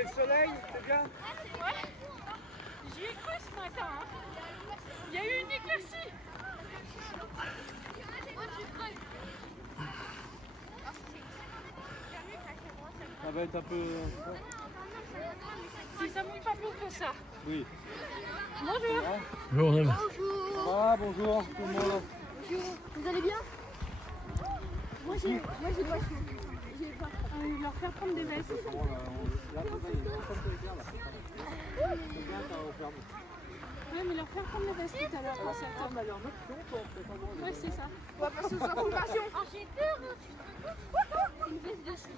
avez le soleil, c'est bien? Ouais. J'y ai cru ce matin. Hein. Il y a eu une éclaircie. Ça va être un peu... Si ça mouille pas plus que ça. Oui. Bonjour. Bonjour. Ah, bonjour tout le monde. Bonjour. Vous allez bien? Moi j'ai pas chaud. Leur faire prendre des vestes. Ouais, mais leur faire prendre des vestes tout à l'heure quand ça tombe. Ouais, c'est ça. On va passer aux informations. J'ai peur. Une veste dessus.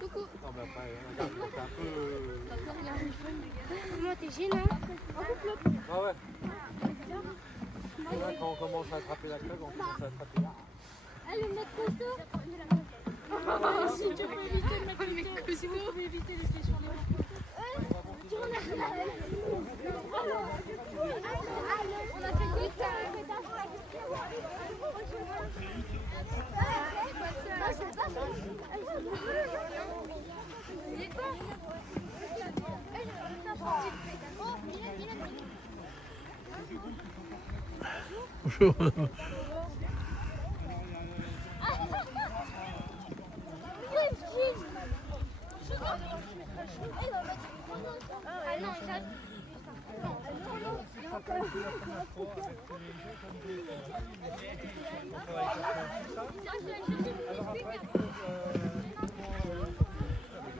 Coucou. Non, mais après, regarde, c'est un peu... Moi t'es gênant. Ah ouais. Là, quand on commence à attraper la crève, on commence à attraper là. Allez, notre costaud. Si tu peux éviter de mettre les pieds, si vous pouvez éviter les pieds sur les bords. On a fait vite. Bonjour.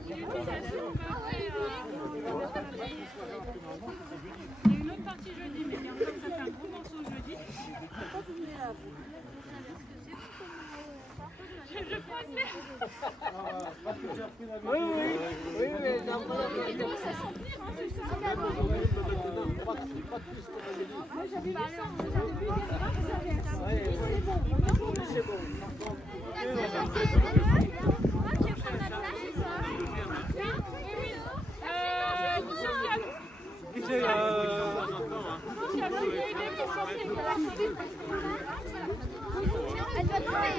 Il y a une autre partie jeudi, mais il y a encore ça fait un gros morceau jeudi. Je crois que Oui, mais d'un peu... ça sent pire, hein, c'est ça. Moi j'avais vu ça, j'avais vu des remarques, c'est bon. C'est bon. Elle doit tomber.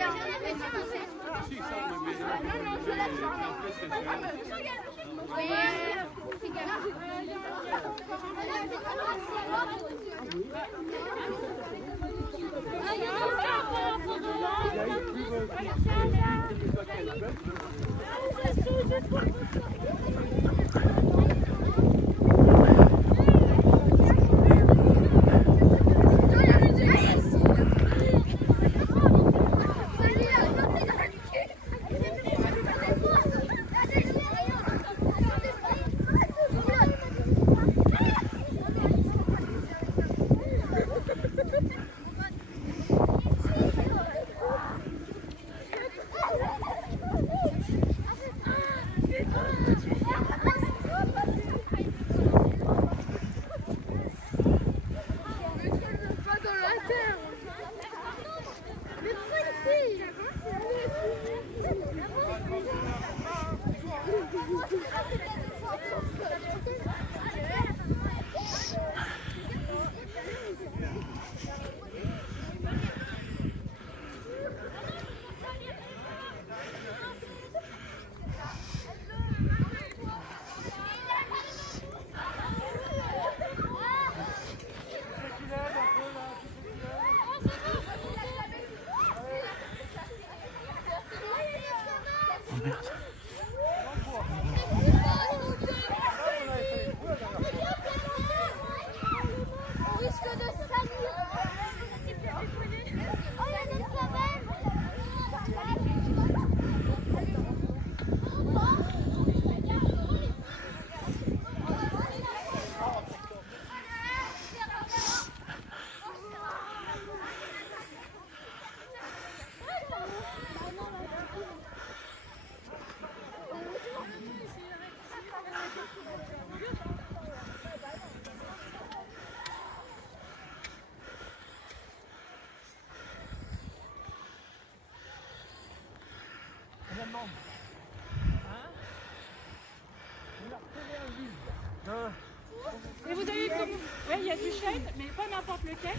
Et vous avez comme... Ouais, il y a du chêne, mais pas n'importe lequel.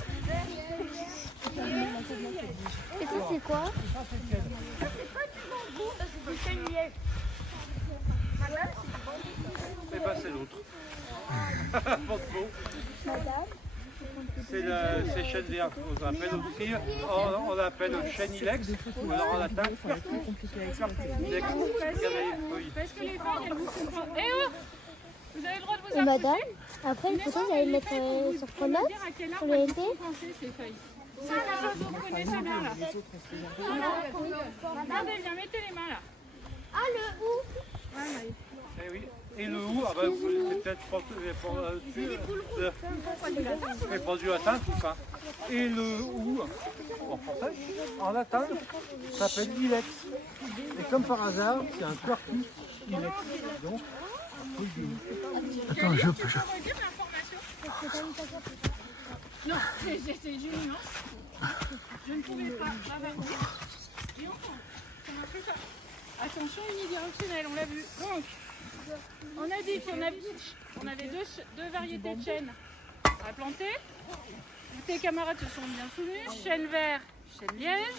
Et ça c'est quoi? Ça, c'est pas du bambou, ça, c'est du chêne lièvre. Et ben c'est l'autre. C'est chêne vert qu'on appelle aussi. On l'appelle chêne ilex, ou alors en latin Quercus ilex. Regardez les feuilles. Parce que les feuilles, elles vous comprennent. Eh oh! Vous avez le droit de vous Madame, approcher. après, peut-être vous allez le mettre sur Faut me pronote dire à quel pour arbre elles l'été. vous font penser, ces feuilles. Ça, là, vous reconnaissez bien, là. Regardez bien, mettez les mains, là. Ah, le ou Eh oui. Et le hou, ah ben, c'est peut-être pas du latin tout ça. Et le hou, en français, en latin, s'appelle ilex. Et comme par hasard, c'est un Quercus ilex. Donc, Attends, je peux. Tu peux redire l'information? Non, c'est une nuance. Je ne pouvais pas bavarder. Et enfin, ça m'a fait ça. Attention, unidirectionnelle, on l'a vu. Donc, on a dit qu'on avait deux variétés de chênes à planter. Tes camarades se sont bien souvenus. Chêne vert, chêne liège.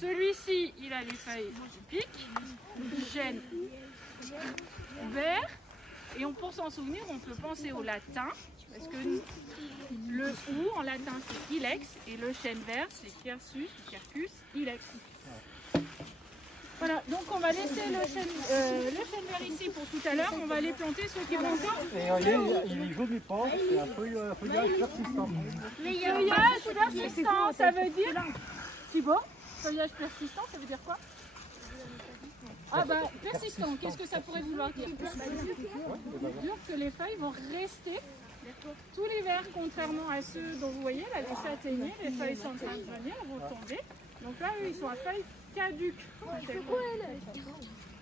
Celui-ci, il a les feuilles du pic. Chêne vert. Et pour s'en souvenir, on peut penser au latin. Parce que le ou en latin c'est ilex et le chêne vert c'est Quercus ilex. Voilà, donc on va laisser le chêne vert ici pour tout à l'heure. On va aller planter ceux qui vont encore. et regardez, il est jaune pas, c'est un feuillage persistant. Feuillage persistant, ça veut dire. Thibaut, feuillage persistant, ça veut dire quoi? Ah bah persistant, qu'est-ce que ça pourrait vouloir dire? Ça veut dire que les feuilles vont rester tout l'hiver, contrairement à ceux dont vous voyez là, les châtaigniers, les feuilles sont en train de venir, vont tomber. Donc là, eux, ils sont à feuilles caduques.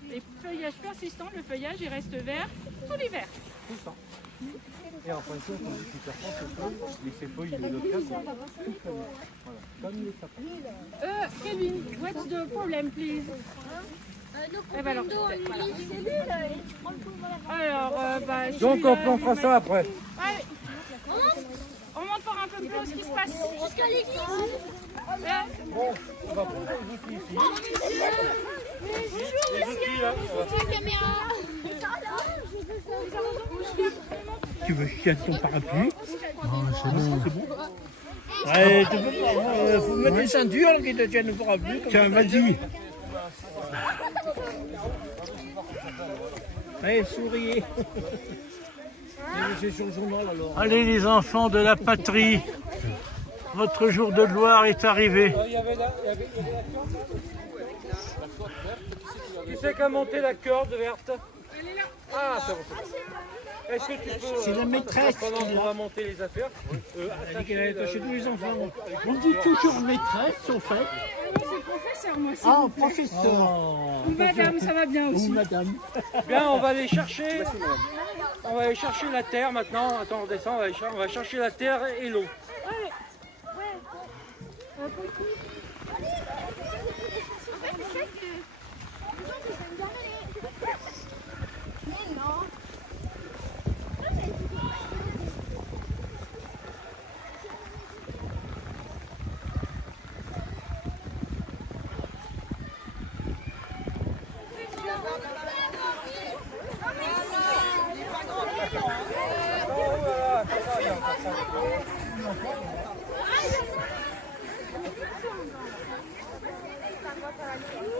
Les feuillages persistants, le feuillage, il reste vert tout l'hiver. Tout le temps. Et en fin de compte, on récupère ces feuilles, mais ces feuilles, ils le cassent. Voilà, comme les sapins. Kevin, what's the problem, please? Eh ben alors, Donc on plantera ça après. Allez, on monte voir un peu plus ce qui se passe. jusqu'à l'église. Bon, on va prendre les outils ici. Les outils là. La caméra. Tu veux chier ton parapluie? C'est bon. Ouais, tu peux pas. Faut mettre des ceintures qui te tiennent le parapluie. Tiens, vas-y. Allez, souriez. Allez, les enfants de la patrie, votre jour de gloire est arrivé. Il y avait la corde verte. Qui c'est qui a monté la corde verte? Ah, c'est bon. Est-ce que tu peux, C'est la maîtresse pendant qui qu'on va monter les affaires, Elle dit qu'elle allait attacher tous les enfants. On dit toujours maîtresse, au fait. C'est professeur, moi, s'il Ah, vous plaît. professeur. Ou madame, ça va bien Ou aussi. madame. bien, on va aller chercher. On va aller chercher la terre maintenant. Attends, on descend. On va chercher la terre et l'eau.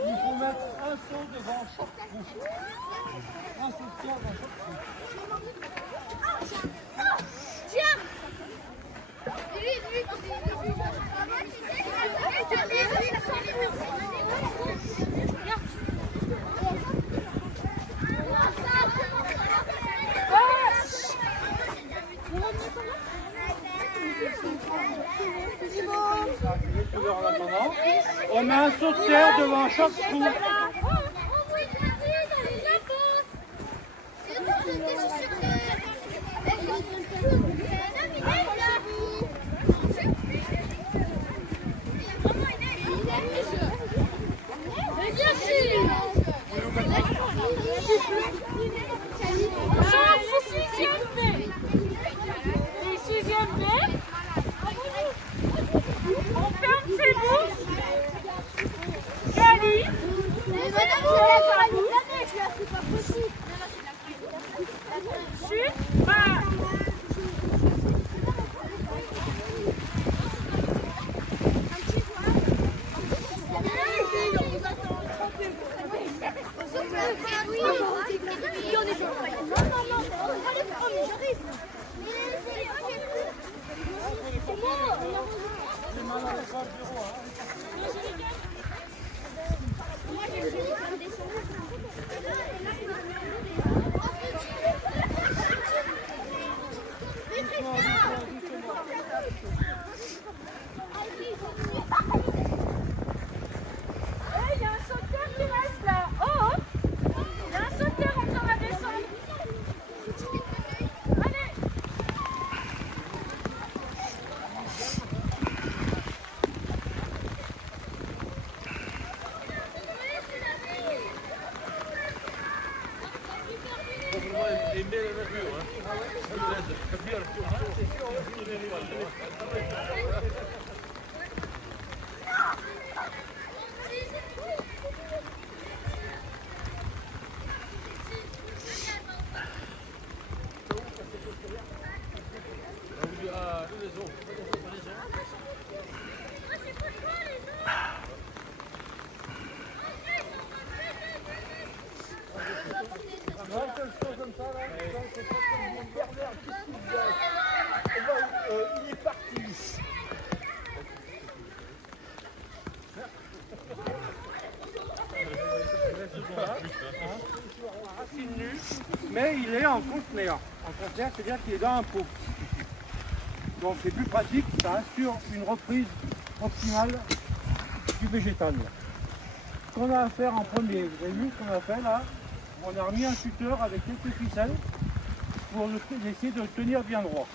Il faut mettre un seau devant chaque bouche. Un seau de terre dans chaque bouche. En attendant, on met un seau de terre devant chaque trou. Il est parti. Racine nue, mais il est en conteneur. En conteneur, c'est-à-dire qu'il est dans un pot. Donc c'est plus pratique, ça assure une reprise optimale du végétal. Ce qu'on a à faire en premier, vous avez vu ce qu'on a fait là? On a remis un tuteur avec quelques ficelles pour essayer de le tenir bien droit.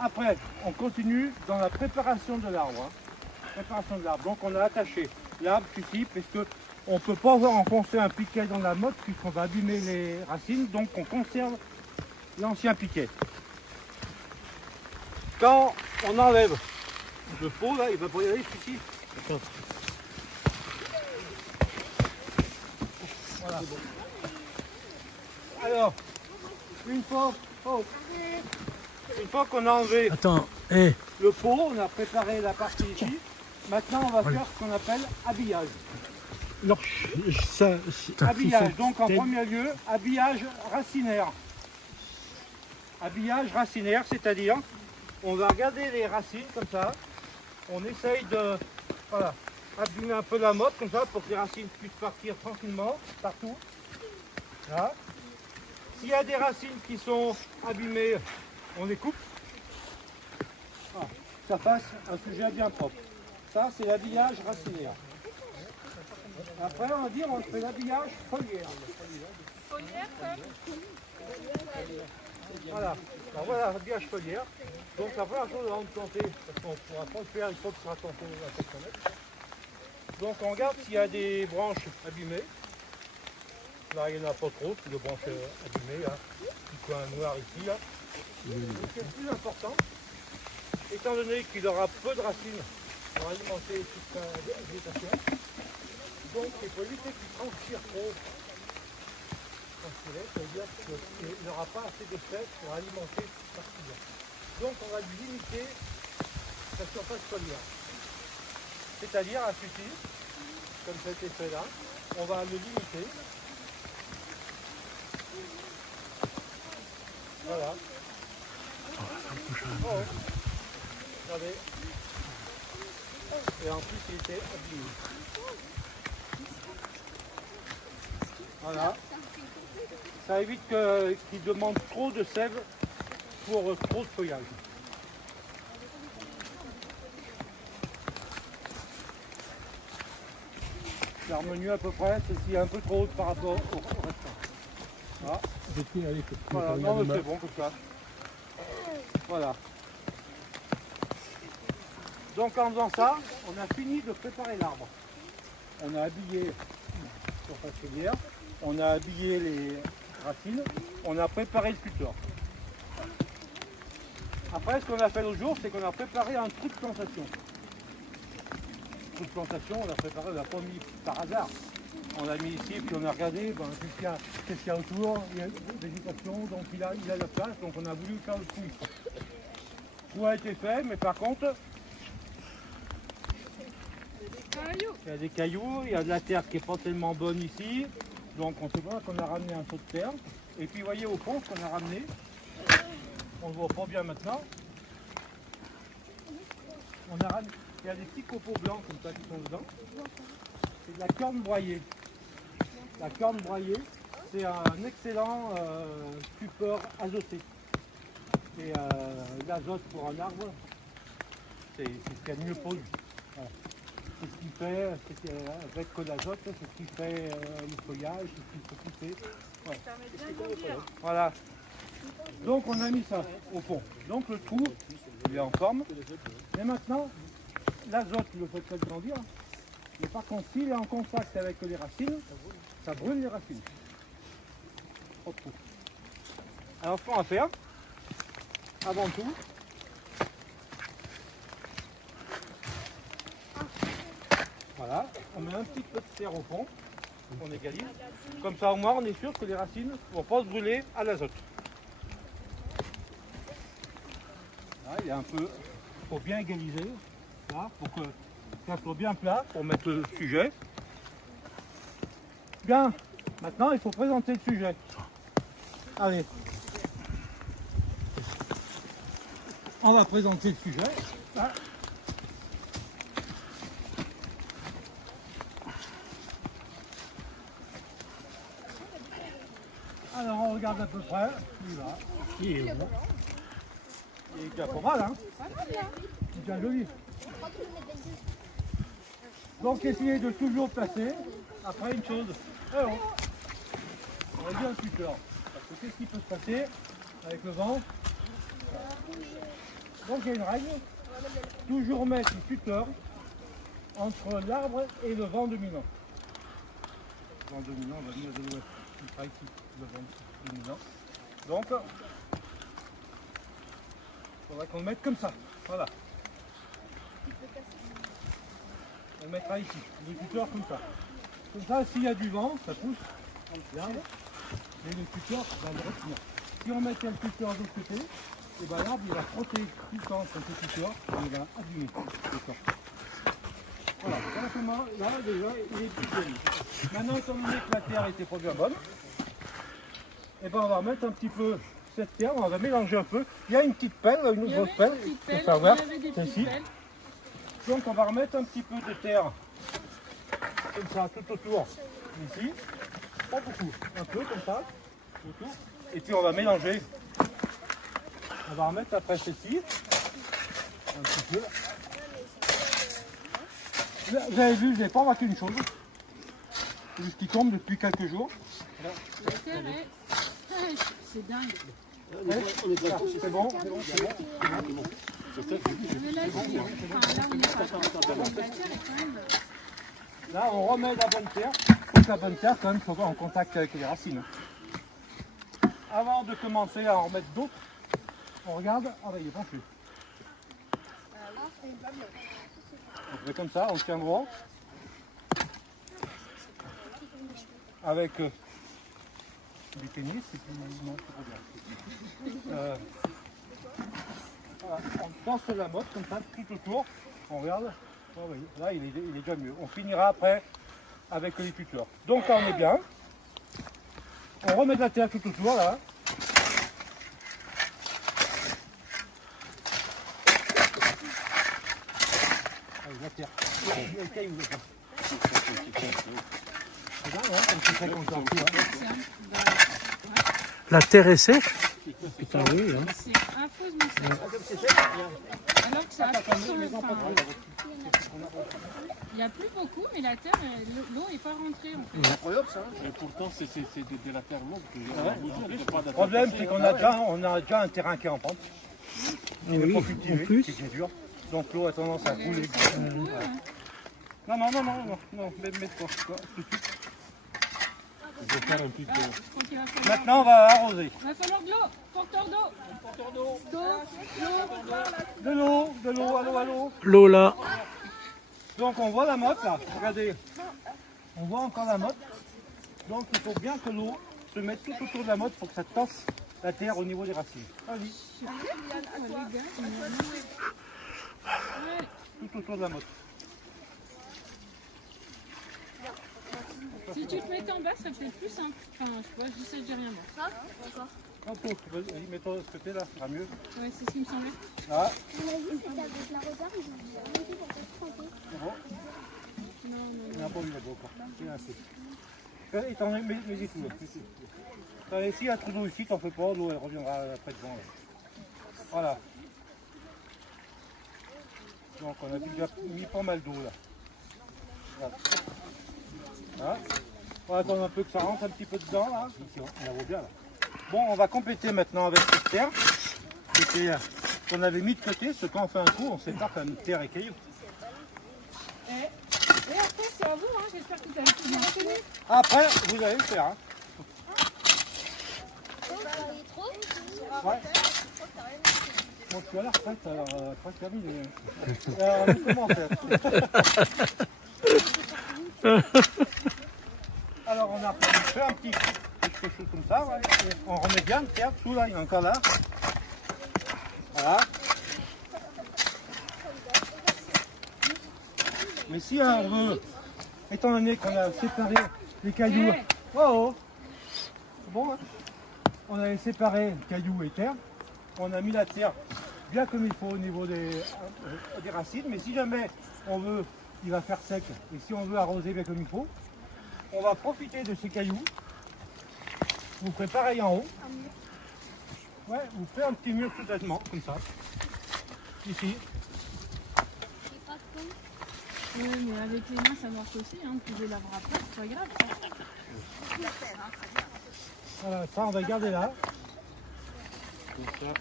Après, on continue dans la préparation de l'arbre. Préparation de l'arbre. Donc on a attaché l'arbre ici, parce qu'on ne peut pas enfoncer un piquet dans la motte puisqu'on va abîmer les racines, donc on conserve l'ancien piquet. Quand on enlève le pot, là, il va pas y aller ici. Voilà. Alors, une fois qu'on a enlevé le pot, on a préparé la partie ici. Maintenant, on va faire ce qu'on appelle habillage. Alors, Habillage, donc en premier lieu, habillage racinaire. Habillage racinaire, c'est-à-dire, on va regarder les racines comme ça. On essaye de abîmer un peu la motte comme ça pour que les racines puissent partir tranquillement partout. Là. S'il y a des racines qui sont abîmées, on les coupe. Voilà. Ça fasse un sujet bien propre. Ça, c'est l'habillage racinaire. Après, on va dire, on fait l'habillage foliaire. Foliaire comme Voilà. Alors voilà, l'habillage foliaire. Donc la première chose avant de planter, parce qu'on ne pourra pas le faire, il faut que ce soit planté à quelques mètres. Donc on regarde s'il y a des branches abîmées. Là, il n'y en a pas trop, de branches abîmées. Hein. Petit coin noir ici. Là. Ce qui est le plus important, étant donné qu'il aura peu de racines pour alimenter toute sa végétation, donc il faut éviter qu'il transpire trop. C'est-à-dire qu'il n'aura pas assez de sel pour alimenter cette partie-là. Donc on va lui limiter sa surface foliaire. C'est-à-dire à celui-ci, comme cet effet-là, on va le limiter. Voilà. Oh, regardez. Et en plus il était abîmé. Voilà. Ça évite qu'il demande trop de sève pour trop de feuillage. L'harmonie à peu près, c'est s'il y a un peu trop haute par rapport au restant. Voilà. Voilà, non mais c'est bon comme ça. Voilà. Donc en faisant ça, on a fini de préparer l'arbre. On a habillé la surface foliaire, on a habillé les racines, on a préparé le tuteur. Après, ce qu'on a fait l'autre jour, c'est qu'on a préparé un trou de plantation. Le trou de plantation, on l'a préparé, on l'a pas mis par hasard. On l'a mis ici, puis on a regardé qu'est-ce qu'il y a autour, il y a une végétation, donc il a la place, donc on a voulu faire le trou ici. Le trou a été fait, mais par contre, il y a des cailloux, il y a de la terre qui n'est pas tellement bonne ici, donc on se voit qu'on a ramené un saut de terre. Et puis vous voyez au fond ce qu'on a ramené, on ne le voit pas bien maintenant. Il y a des petits copeaux blancs comme ça qui sont dedans. C'est de la corne broyée. La corne broyée, c'est un excellent support azoté. Et l'azote pour un arbre, c'est ce qu'il y a de mieux pour lui. Voilà. C'est ce qui fait, avec que l'azote, c'est ce qui fait le feuillage, c'est ce qui fait pousser. Ouais. Voilà. Donc on a mis ça au fond. Donc le trou, il est en forme. Mais maintenant, l'azote, le fait de grandir. Mais par contre, s'il est en contact avec les racines, ça brûle les racines. trop de trous. Alors ce qu'on va faire, avant tout, voilà, on met un petit peu de terre au fond, on égalise. Comme ça au moins on est sûr que les racines ne vont pas se brûler à l'azote. Là, il y a un peu, il faut bien égaliser, là, pour que ça soit bien plat pour mettre le sujet. Bien, maintenant il faut présenter le sujet. Allez. On va présenter le sujet. Là. Alors on regarde à peu près. Il va. Il est bon. Il est déjà pas mal, hein. Il est déjà joli. Donc essayez de toujours placer. Après une chose. Alors, on va dire un tuteur. Parce que qu'est-ce qui peut se passer avec le vent? Donc il y a une règle. Toujours mettre le tuteur entre l'arbre et le vent dominant. Le vent dominant, on va venir de l'ouest. Il sera ici, le vent dominant. Donc, il faudra qu'on le mette comme ça. Voilà. On le mettra ici, le tuteur comme ça. Comme ça, s'il y a du vent, ça pousse l'arbre et le tuteur va le retenir. Si on mettait le tuteur de l'autre côté, et ben l'arbre il va frotter tout le temps contre le tuteur et il va abîmer le temps. Voilà, là déjà il est plus joli. Maintenant, étant donné que la terre était pas bien bonne, et ben on va remettre un petit peu cette terre, on va mélanger un peu. Il y a une petite pelle, une grosse pelle, pour faire vert, celle-ci. Donc on va remettre un petit peu de terre, comme ça, tout autour, ici. Pas beaucoup, un peu comme ça, autour. Et puis on va mélanger. On va remettre après ceci, un petit peu. Vous avez vu, je n'ai pas remarqué une chose, juste qui tombe depuis quelques jours. La terre est... C'est dingue. C'est bon, Mais là, là, on est pas. La terre est quand même... Là, on remet la bonne terre. Il faut que la bonne terre, quand même, soit en contact avec les racines. Avant de commencer à en remettre d'autres, on regarde. Ah, bah, il est penché. On fait comme ça, on tient droit. Avec du tennis, et puis non, c'est pas bien. Voilà, on passe la motte comme ça, tout autour. On regarde. Oh, oui, là, il est déjà mieux. On finira après avec les tuteurs. Donc là, on est bien. On remet de la terre tout autour, là. Allez, la terre. Le caillou, là. C'est bien, hein, comme c'est ça qu'on sort tout, hein. La terre est sèche? Putain, oui. Hein. C'est affreusement sec. Alors que ça a pris sur le fin. Il n'y a plus beaucoup, mais la terre, l'eau n'est pas rentrée. En fait. C'est incroyable ça. Et pourtant, c'est de la terre longue. Le problème, c'est qu'on a déjà un terrain qui est en pente. Il n'est pas cultivé, qui est dur. Donc l'eau a tendance à couler. Non, mets-toi. Tout de suite. Je vais faire un petit peu. Maintenant, on va arroser. Il va falloir de l'eau. Porteur d'eau. De l'eau, allô. L'eau là. Donc on voit la motte là, regardez. On voit encore la motte. Donc il faut bien que l'eau se mette tout autour de la motte pour que ça tasse la terre au niveau des racines. Vas-y. Tout autour de la motte. Si tu te mettais en bas, ça peut être plus simple. Enfin, je sais pas, je dis ça, je dis rien moi. Vas-y, mets-toi de ce côté là, ça sera mieux. Ouais, c'est ce qui me semblait. Ah. On a vu, c'était avec l'arroseur, ils ont mis pour se tremper. C'est bon. Il n'a pas eu la boue encore. C'est assez. Et t'en mets tout là. S'il y a un trou d'eau ici, t'en fais pas, l'eau elle reviendra après devant. Là. Voilà. Donc on a déjà mis pas mal d'eau là. Voilà. Voilà. On va attendre un peu que ça rentre un petit peu dedans là. On la voit bien là. Bon, on va compléter maintenant avec cette terre qu'on avait mis de côté, parce que quand on fait un trou, on sépare quand même terre et cailloux. Et après, c'est à vous, hein. J'espère que vous avez tout bien retenu. Après, vous allez le faire. Hein. Ouais. Bon, je suis à la retraite, alors presque terminé. Alors, comment faire? Alors, on a fait un petit quelque chose comme ça, ouais. On remet bien le terre dessous, là, il y a encore là. Voilà. Mais si on veut, étant donné qu'on a séparé les cailloux, bon, hein. On avait séparé cailloux et terre, on a mis la terre bien comme il faut au niveau des racines, mais si jamais on veut, il va faire sec, et si on veut arroser bien comme il faut, on va profiter de ces cailloux. Vous ferez pareil en haut. Ouais, vous faites un petit mur sous-traitement, comme ça. Ici. Oui, mais avec les mains, ça marche aussi. Hein. Tu les laveras pas, c'est pas grave. Voilà, ça, on va garder là. Comme ça.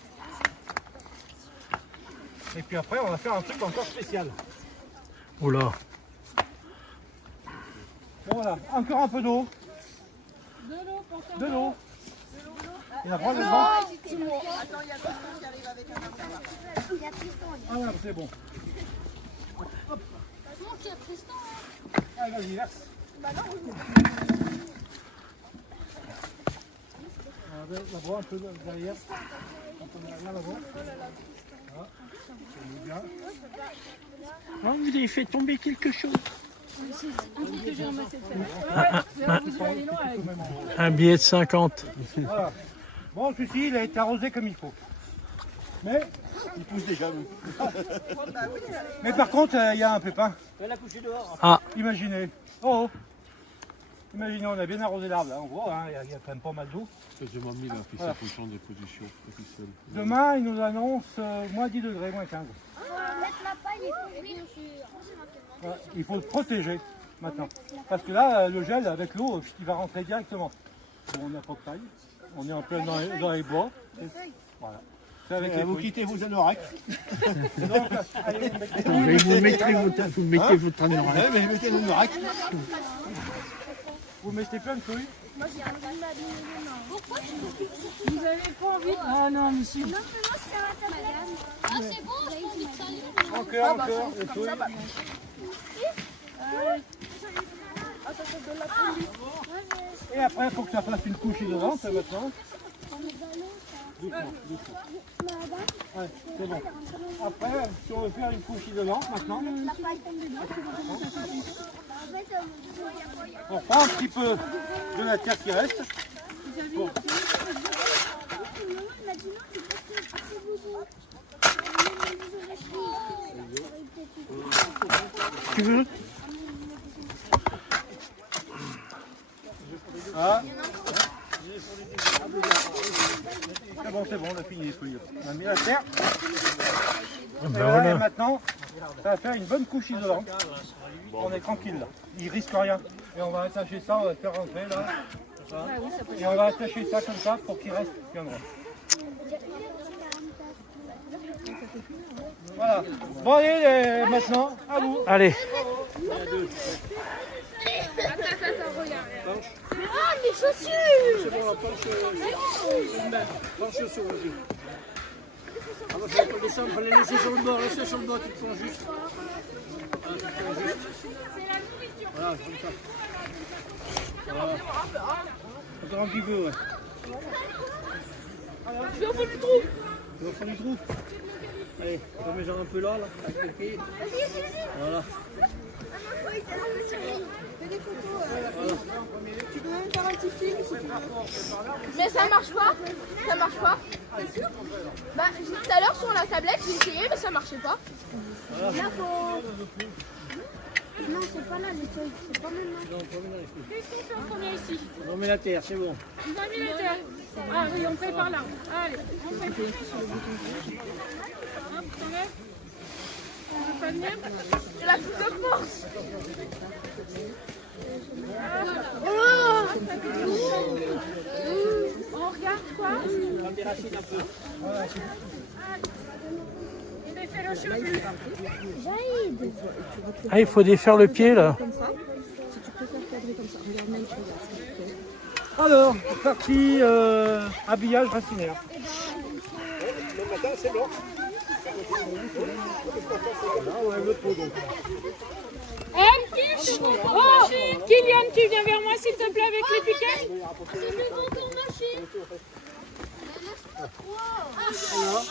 Et puis après, on va faire un truc encore spécial. Oula. Bon, voilà, encore un peu d'eau. De l'eau pour ton De l'eau. Et après, le vent. Attends, il y a Tristan qui arrive avec un arbre. Il y a Tristan. Ah, voilà, c'est bon. Non, il y a Tristan. Allez, vas-y, verse. Bah non, On va voir un peu derrière. On peut aller là-bas. Voilà. C'est bien. Oh, vous avez fait tomber quelque chose. un truc que j'ai ramassé de faire. Un billet de 50. Voilà. Bon, celui-ci, il a été arrosé comme il faut. Mais il pousse déjà, lui. Mais par contre, il y a un pépin. Ah. Imaginez. Oh, oh. Imaginez, on a bien arrosé l'arbre, là, on voit, hein, il y a quand même pas mal d'eau. J'ai mis la fiche Voilà. de fonction de position officielle. Demain, il nous annonce moins 10 degrés, moins 15. faut mettre la paille et couvrir. Ouais, il faut le protéger maintenant. Parce que là, le gel avec l'eau, il va rentrer directement. Bon, on n'a pas de paille. On est en plein dans les bois. Et voilà. C'est avec les vous feuilles. quittez vos anorak. Donc, allez, vous mettez- Vous mettez votre anorak. Ouais, mais mettez l'anorak. vous mettez plein de feuilles. Pourquoi Vous avez pas envie? Ah non, monsieur. Non, c'est à ta place. Ah, c'est bon, j'ai envie de salir. Encore, encore, les feuilles. Et après, il faut que ça fasse une couche isolante maintenant. Doucement, doucement. Ouais, c'est bon. Après, si on veut faire une couche isolante maintenant, on prend un petit peu de la terre qui reste. Bon. Tu veux? Ah. C'est bon, on a fini les feuilles. On a mis la terre. Et là, voilà. et maintenant, ça va faire une bonne couche isolante. On est tranquille là. Il risque rien. Et on va attacher ça, on va le faire rentrer là. Ça. Et on va attacher ça comme ça pour qu'il reste bien droit. Voilà. Bon allez, maintenant, à vous. Allez. Ah, mes chaussures! C'est bon, la planche sur le jeu. Ah, bah, faut pas descendre, faut les laisser sur le bord, laissez sur le bord, tu te prends juste. Voilà, tu te prends juste. Voilà, comme ça. Voilà. Encore un petit peu, ouais. Je vais au fond du trou. Tu vas au fond du trou. Allez, remets genre un peu là, avec le pied. Voilà. Fais des photos. Tu peux même faire un petit film si tu veux. Mais ça marche pas. Ça marche pas. T'es sûr? Bah, tout à l'heure sur la tablette, j'ai essayé, mais ça marchait pas. Là, faut... Non, c'est pas là les feuilles. C'est pas maintenant. Qu'est-ce qu'on fait en premier ici? On met la terre, c'est bon. On a mis la terre. Ah oui, on prépare l'arbre. Allez, on prépare. Hop, t'enlèves. On veut pas venir? C'est la plus commence. On regarde quoi? On déracine un peu. Il est fait le cheveu. Ah, il faut défaire le pied là. Alors, partie habillage racinaire. matin, c'est long. Là, on lève le pot donc. Oh, Kylian, tu viens vers moi s'il te plaît avec les piquets. Voilà.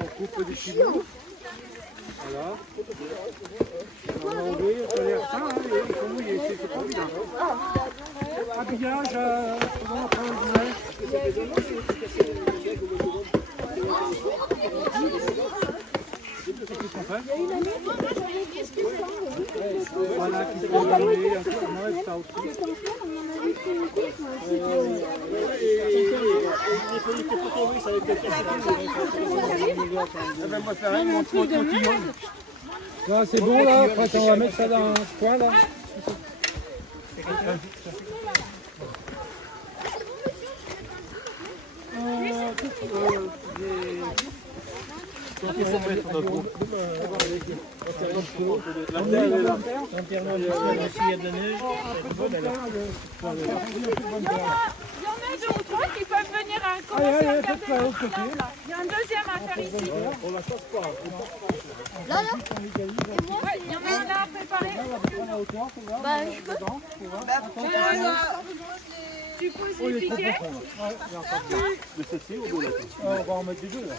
On coupe des kilos. Voilà. On va enlever, ça a l'air sain, hein, il faut mouiller, c'est pas bien. Habillage, comment on prend le Qu'est-ce qu'on fait? Voilà, qui se fait donner, un peu, on enlève ça aussi. Là, c'est bon là, après on va mettre ça dans un coin là. Il y en a deux ou trois qui peuvent venir commencer à regarder le jardin, là. Il y a un deuxième à faire ici. Là, là. Ouais, il y en a un là à préparer. Bah, je peux. Tu poses les piquets. On va en mettre des deux là.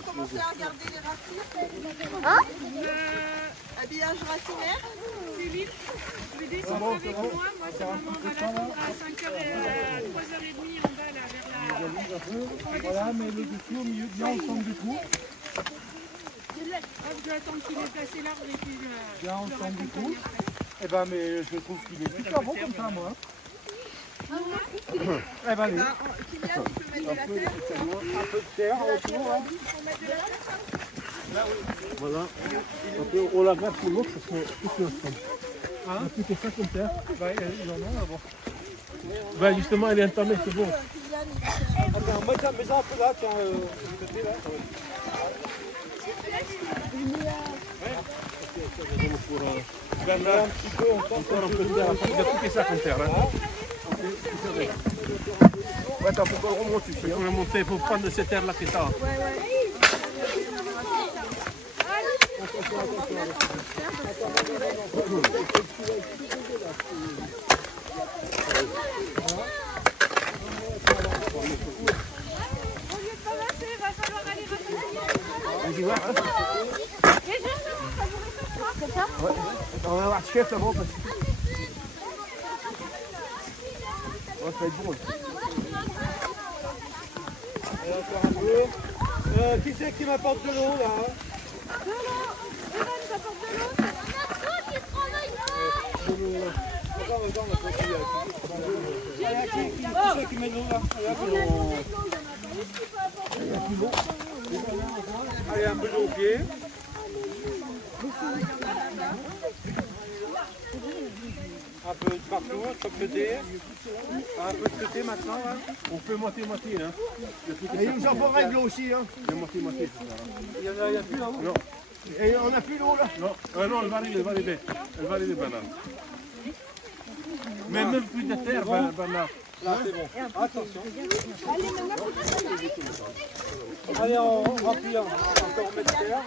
Habillage racinaire. Philippe, je vais descendre avec moi. Moi, c'est maman, on va l'attendre à 5h et 3h30 en bas, là, vers la... Voilà, mais le dessus au milieu, bien au centre du cou. Je dois attendre qu'il ait placé l'arbre et puis Bien au centre du cou. Eh ben, mais je trouve qu'il est super bon comme ça, moi. Eh ben, allez. Kylian, tu peux mettre de la terre. Un peu de terre autour. Hein. Voilà. On la garde pour l'autre parce qu'on est ensemble. Hein? On a plus que ça comme terre. Bah, ils en ont là-bas. Ben justement, elle est entamée, c'est bon. Attends, mets ça un peu là, tiens, du côté là. Bernard, un petit peu, encore un peu de terre. Il a coupé ça comme terre. Hein. Ouais, attends, faut qu'on le remonte. Il faut remonter, il faut prendre cette terre-là qui est là. Vas-y, voir. On va avoir chef là-bas parce que. Ouais, ça va être bon. Encore un peu. Qui c'est qui m'apporte de l'eau là? Qui met de l'eau là? Allez, un peu d'eau au pied. Un peu de partout, un peu de côté. Un peu de côté maintenant. Hein. On fait moitié-moitié. Hein. Et il nous en faudrait de l'eau aussi. Hein. Il y a moitié-moitié. Il y a plus là-haut. Non. Et on n'a plus l'eau là. Non, non, elle va arriver, Elle va arriver, Bernard. Mais même plus de terre, Bernard. Là, c'est bon. Attention. Allez, on remplit encore mettre de terre.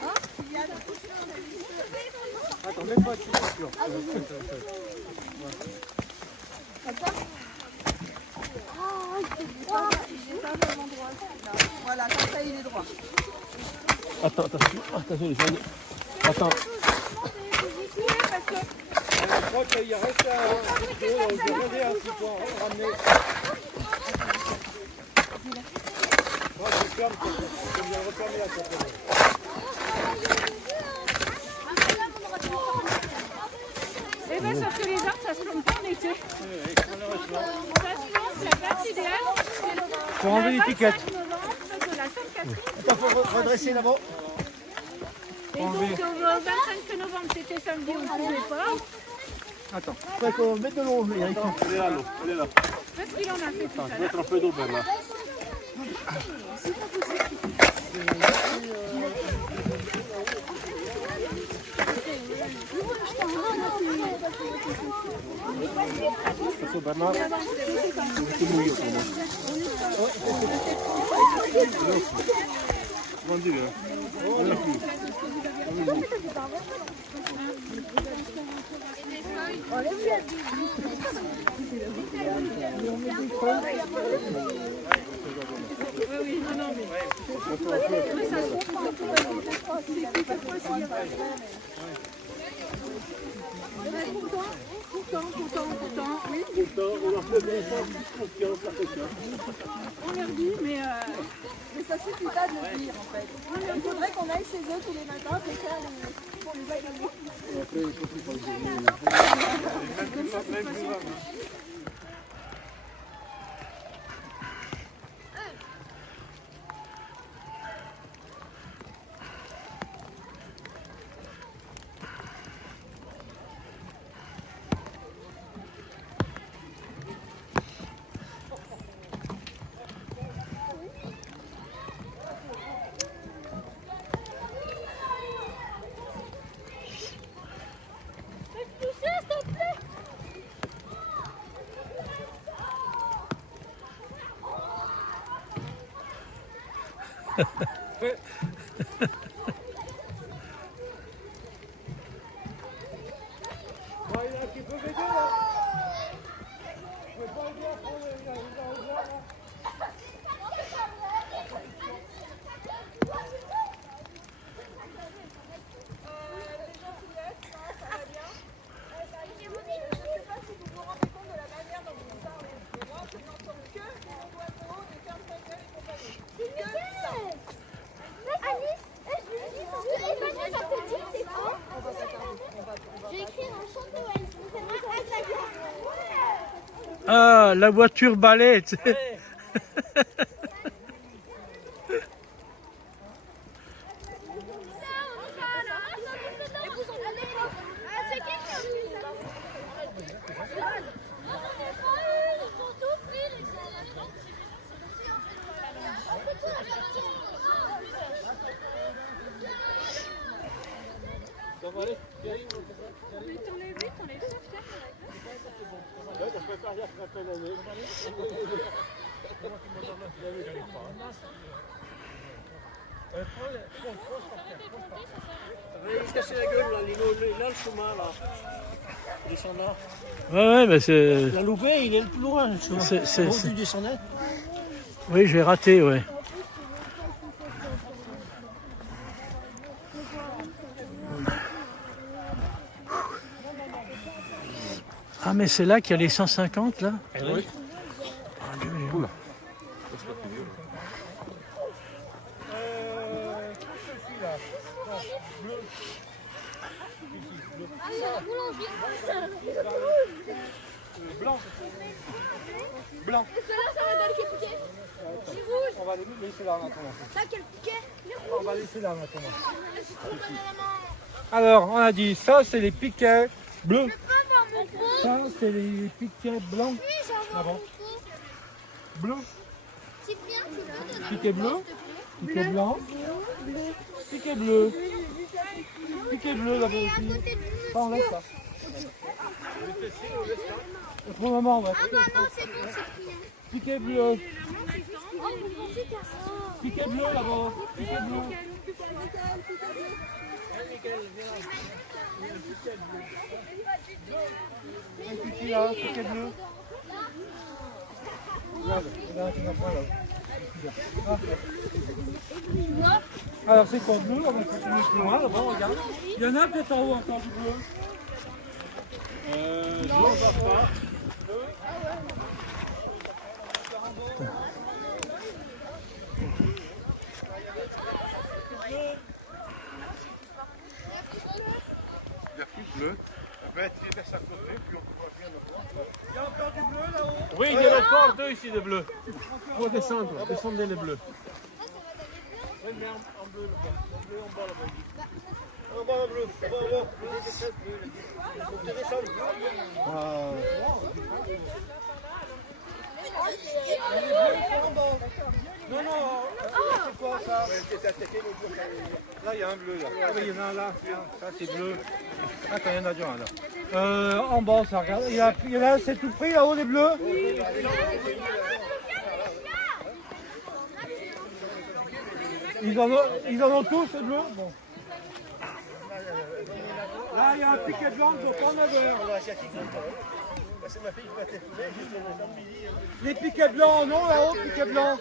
Attends, mets pas dessus, c'est sûr. Voilà, comme ça il est droit. Attends, attention, les gens. Attends. Je crois qu'il reste un petit peu, on peut regarder un petit peu, ramener. Je ferme, je viens refermer la porte. Eh bien, sauf que les arbres, ça se plante pas en été. Ça se plante, la date idéale, c'est le Pour enlever l'étiquette. 25 novembre, de la Sainte-Catherine. Il faut redresser là-bas. Et donc, le 25 novembre, c'était samedi, on ne pouvait pas. Attends. Il faut qu'on mette de l'eau. Elle est là, l'eau. Elle est là. Parce qu'il en a fait tout à l'heure. Mettre un peu d'eau, Bernard. Attention, Bernard. C'est mouillé pour moi. Vendu, hein. On a plus. On leur fait des confiance, ça fait ça. On leur dit, mais ça suffit pas de le dire en fait. Il faudrait qu'on aille chez eux tous les matins pour faire pour les accueillir. Ah, la voiture balai, tu sais. Il se casser la gueule, là, là, le chemin, là. Descendant. Ouais, mais c'est... La loupé, il est le plus loin, le chemin. Tu descendais. Oui, j'ai raté, ouais. Ah, mais c'est là qu'il y a les 150, là? Oui. Oula. Blanc. Blanc. Et ceux-là, ça va donner qui est piqué. C'est rouge. On va les laisser là maintenant. Ça, quel piqué. On va laisser là maintenant. Alors, on a dit ça, c'est les piquets bleus. Ça, c'est les piquets blancs. Là-bas. Bleu. Piquet bleu. Piquet blanc. Piquet bleu. Piquet bleu là-bas aussi. Ça, on laisse ça. Pour le moment, on va. Ah bah non, c'est bon, c'est fini. Piquet bleu. Oh, vous pensez qu'à ça. Piquet bleu là-bas. Piquet bleu. Ici là, piquet bleu. Regarde, regarde, tu n'as pas là. Ah. Alors c'est quoi bleu, on va continuer plus loin là-bas, regarde. Il y en a peut-être en haut encore du bleu. Je ne vois pas. Il y a plus bleu. Ben, tu laisses à côté, puis on voit bien le voir. Il y a encore du bleu là-haut. Oui, il y en a encore deux ici de bleus. Faut descendre, descendez les bleus. En bleu, en bas là-bas. En bas, en bleu. En bas, en bas. Il faut que tu descendes. Non, non, c'est quoi ça? Là, il y a un bleu là. Ah oui, il y en a un là. Ça, c'est bleu. Attends, il y en a déjà un là. En bas, ça regarde. Il y a là, c'est tout pris là-haut, les bleus? Ils en ont tous de l'eau. Bon. Là, il y a un piquet blanc, donc en 9 heures. Les piquets blancs, non, là-haut, piquets blancs.